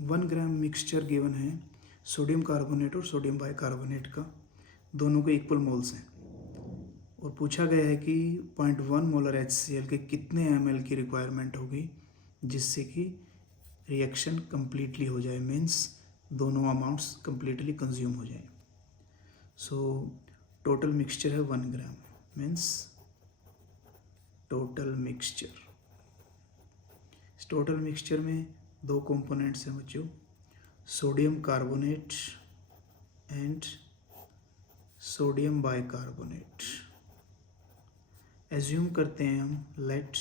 1 ग्राम mixture given है sodium carbonate और sodium bicarbonate का, दोनों के इक्वल मोल्स हैं और पूछा गया है कि 0.1 मोलर HCl के कितने ml की रिक्वायरमेंट होगी जिससे कि रिएक्शन कम्प्लीटली हो जाए, मीन्स दोनों अमाउंट्स कम्प्लीटली कंज्यूम हो जाए। सो टोटल मिक्सचर है 1 ग्राम, मीन्स टोटल मिक्सचर। इस टोटल मिक्सचर में दो कंपोनेंट्स हैं बच्चों, sodium carbonate and sodium bicarbonate. Assume करते हैं हम, let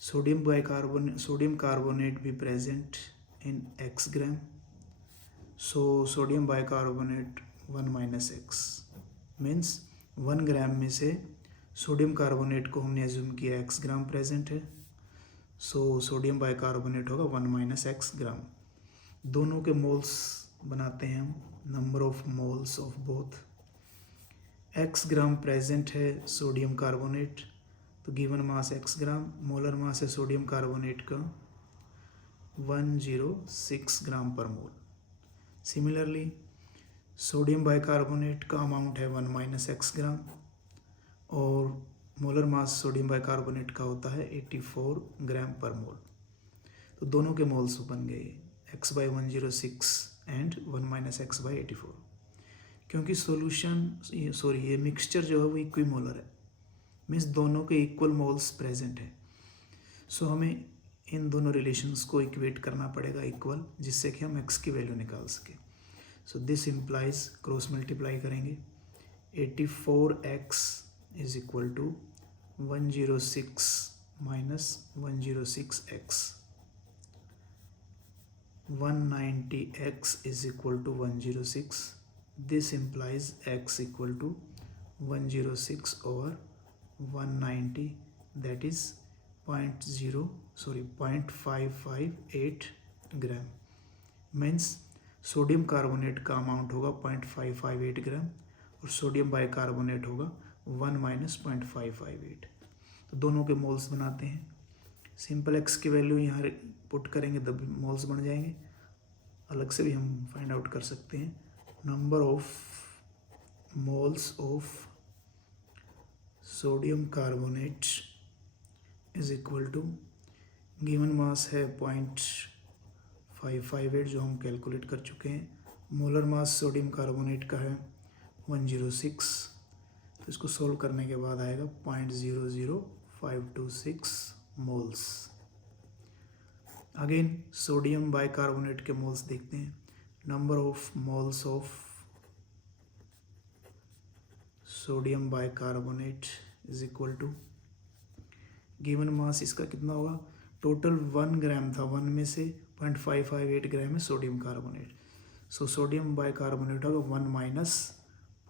sodium carbonate be present in x gram, so sodium bicarbonate 1 minus X, means 1 gram में से सोडियम कार्बोनेट को हमने एज्यूम किया x ग्राम प्रेजेंट है, सो सोडियम बाइकार्बोनेट होगा 1 माइनस एक्स ग्राम। दोनों के मोल्स बनाते हैं हम, number of moles of both. x gram present है सोडियम कार्बोनेट, तो गिवन मास x ग्राम, मोलर मास है सोडियम कार्बोनेट का 106 ग्राम पर मोल। सिमिलरली सोडियम बाइकार्बोनेट का अमाउंट है 1 माइनस एक्स ग्राम और मोलर मास सोडियम बाइकार्बोनेट का होता है 84 ग्राम पर मोल। तो दोनों के मोल्स बन गए x by 106 and 1 minus x by 84। क्योंकि ये मिक्सचर जो है वो इक्विमोलर है, मीन्स दोनों के इक्वल मोल्स प्रेजेंट है। सो हमें इन दोनों रिलेशंस को इक्वेट करना पड़ेगा इक्वल, जिससे कि हम x की वैल्यू निकाल सकें। So this implies, cross multiply करेंगे, 84x is equal to 106 minus 106x, 190x is equal to 106. This implies x equal to 106 over 190, that is 0.558 gram. Means sodium carbonate का अमाउंट होगा 0.558 ग्राम और सोडियम बाइकार्बोनेट होगा 1 minus 0.558। तो दोनों के moles बनाते हैं। सिंपल x की वैल्यू यहाँ पुट करेंगे तब मोल्स बन जाएंगे। अलग से भी हम फाइंड आउट कर सकते हैं, number of moles of sodium carbonate is equal to, given mass है 0.558 जो हम कैलकुलेट कर चुके हैं, मोलर मास सोडियम कार्बोनेट का है 106, तो इसको सोल्व करने के बाद आएगा 0.00526 मोल्स। अगेन सोडियम बाइकार्बोनेट के मोल्स देखते हैं, number of moles of sodium bicarbonate is equal to, given mass इसका कितना होगा, टोटल 1 ग्राम था, 1 में से 0.558 ग्राम है सोडियम कार्बोनेट, सो सोडियम बाइकार्बोनेट होगा 1 माइनस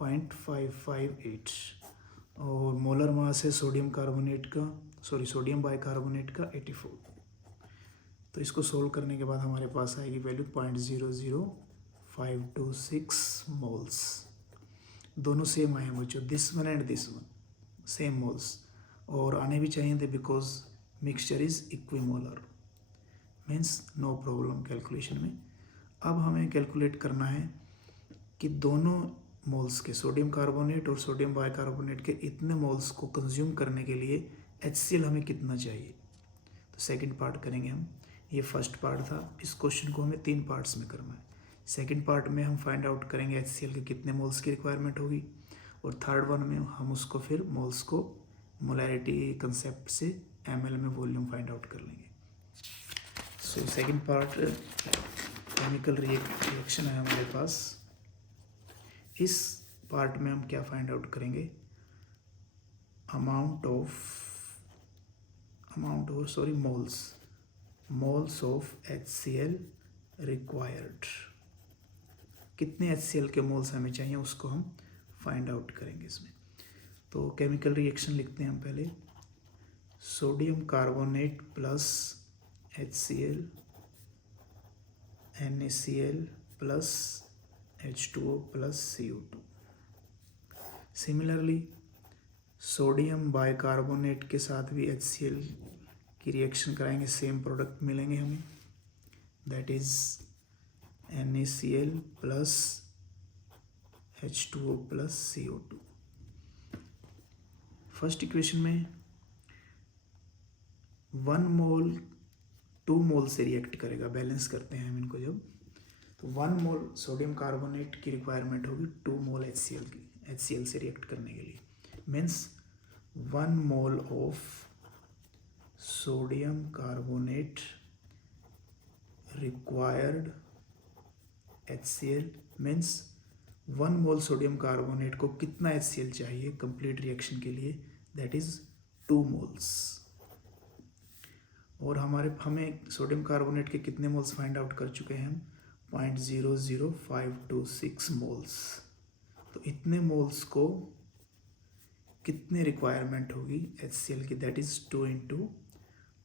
0.558 और मोलर मास है सोडियम बाइकार्बोनेट का 84। तो इसको सोल्व करने के बाद हमारे पास आएगी वैल्यू 0.00526 मोल्स। दोनों सेम आए हैं बच्चों, this one and this one same moles, और आने भी चाहिए थे because mixture is equimolar, means no problem calculation में। अब हमें कैलकुलेट करना है कि दोनों मोल्स के, सोडियम कार्बोनेट और सोडियम बाइकार्बोनेट के इतने मोल्स को कंज्यूम करने के लिए HCl हमें कितना चाहिए। तो सेकंड पार्ट करेंगे हम, ये फर्स्ट पार्ट था, इस क्वेश्चन को हमें 3 पार्ट्स में करना है। सेकंड पार्ट में हम फाइंड आउट करेंगे HCl के कितने मोल्स की रिक्वायरमेंट होगी, और थर्ड वन में हम उसको फिर मोल्स को मोलैरिटी कंसेप्ट से ml में वॉल्यूम फाइंड आउट कर लेंगे। So second part chemical reaction है हमारे पास। इस पार्ट में हम क्या फाइंड आउट करेंगे, मोल्स ऑफ HCl रिक्वायर्ड, कितने HCl के मोल्स हमें चाहिए उसको हम फाइंड आउट करेंगे इसमें। तो केमिकल रिएक्शन लिखते हैं हम पहले, sodium carbonate plus HCl NaCl plus H2O plus CO2। Similarly sodium bicarbonate के साथ भी HCl की रिएक्शन कराएंगे, सेम प्रोडक्ट मिलेंगे हमें, that is NaCl plus H2O plus CO2। First equation में 1 मोल 2 मोल से रिएक्ट करेगा, बैलेंस करते हैं हम इनको जब, तो 1 मोल सोडियम कार्बोनेट की रिक्वायरमेंट होगी 2 मोल HCl से रिएक्ट करने के लिए। Means 1 mole of sodium carbonate required HCl means 1 mole sodium carbonate को कितना HCl चाहिए कंप्लीट रिएक्शन के लिए, दैट इज 2 मोल्स। और हमें सोडियम कार्बोनेट के कितने मोल्स फाइंड आउट कर चुके हैं हम, 0.00526 मोल्स। तो इतने मोल्स को कितने रिक्वायरमेंट होगी HCl की, that is 2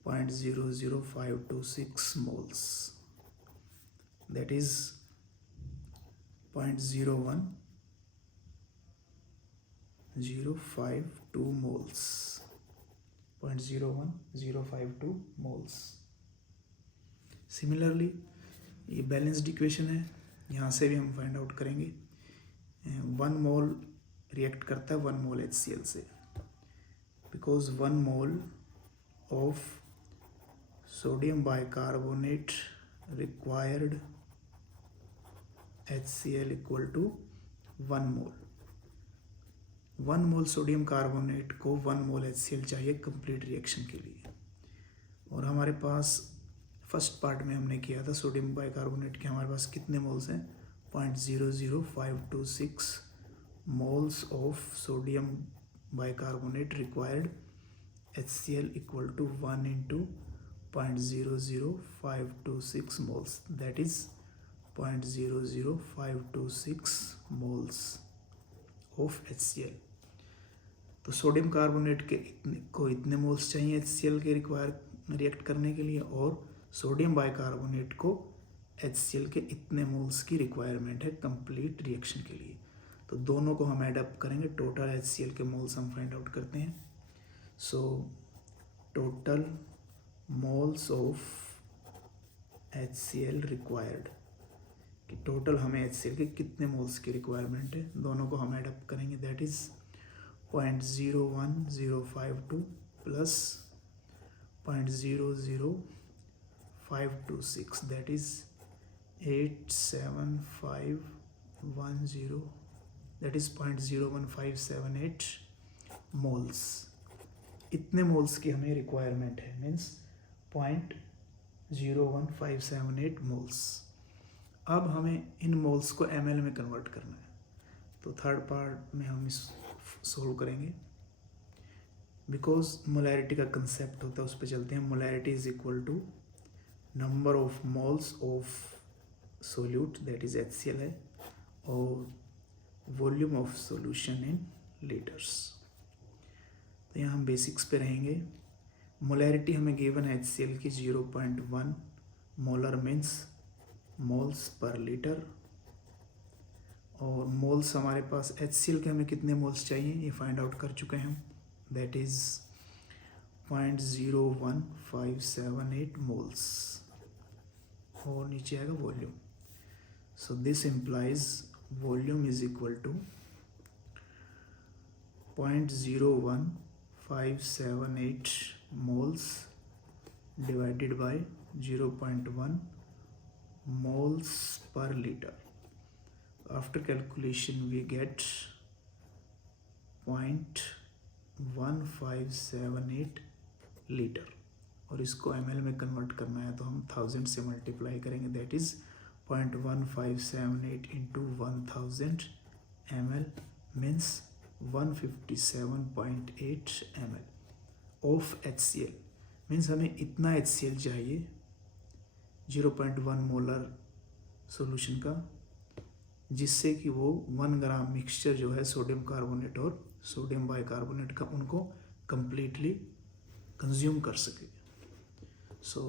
× 0.00526 moles, that is 0.01052 moles, 0.01052 moles. Similarly ये बैलेंस्ड इक्वेशन है, यहाँ से भी हम फाइंड आउट करेंगे। 1 मोल रिएक्ट करता है 1 मोल HCl से, because 1 mole of sodium bicarbonate required HCl equal to 1 mole. 1 mole sodium carbonate को 1 मोल HCl चाहिए कंप्लीट रिएक्शन के लिए। और हमारे पास फर्स्ट पार्ट में हमने किया था सोडियम बाइकार्बोनेट के हमारे पास कितने मोल्स हैं, 0.00526 moles of sodium bicarbonate required HCl equal to 1 × 0.00526 moles, that is 0.00526 moles of HCl। तो सोडियम कार्बोनेट के इतने मोल्स चाहिए HCl के रिएक्ट करने के लिए, और सोडियम बाइकार्बोनेट को HCl के इतने मोल्स की रिक्वायरमेंट है कंप्लीट रिएक्शन के लिए। तो दोनों को हम ऐड अप करेंगे, टोटल HCl के मोल्स हम फाइंड आउट करते हैं। So total moles of HCl required, कि टोटल हमें HCl के कितने मोल्स की रिक्वायरमेंट है, दोनों को हम ऐड अप करेंगे, that is 0.01052 plus 0.00526, that is 87510, that is 0.01578 moles. इतने मोल्स की हमें रिक्वायरमेंट है, मीन्स 0.01578 मोल्स। अब हमें इन मोल्स को ml में कन्वर्ट करना है, तो थर्ड पार्ट में हम इस सोल्व करेंगे। बिकॉज मोलैरिटी का कंसेप्ट होता है, उस पर चलते हैं। Molarity is equal to number of moles of solute, that is HCl है, और volume of solution in litres. तो यहाँ हम बेसिक्स पे रहेंगे। मोलैरिटी हमें गिवन है HCl की 0.1 molar means moles per litre, और मोल्स हमारे पास HCl के हमें कितने मोल्स चाहिए ये फाइंड आउट कर चुके हैं हम, दैट इज 0.01578 मोल्स, और नीचे आएगा volume. So this implies volume is equal to 0.01578 moles divided by 0.1 moles per liter. After calculation we get 0.1578 litre, और इसको ml में कन्वर्ट करना है तो हम 1000 से मल्टीप्लाई करेंगे, that is 0.1578 into 1000 ml means 157.8 ml of HCl। Means हमें इतना HCl चाहिए 0.1 मोलर सॉल्यूशन का, जिससे कि वो 1 ग्राम मिक्सचर जो है सोडियम कार्बोनेट और सोडियम बाइकार्बोनेट का, उनको कंप्लीटली कंज्यूम कर सके। सो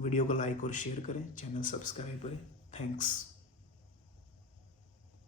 वीडियो को लाइक और शेयर करें, चैनल सब्सक्राइब करें। थैंक्स।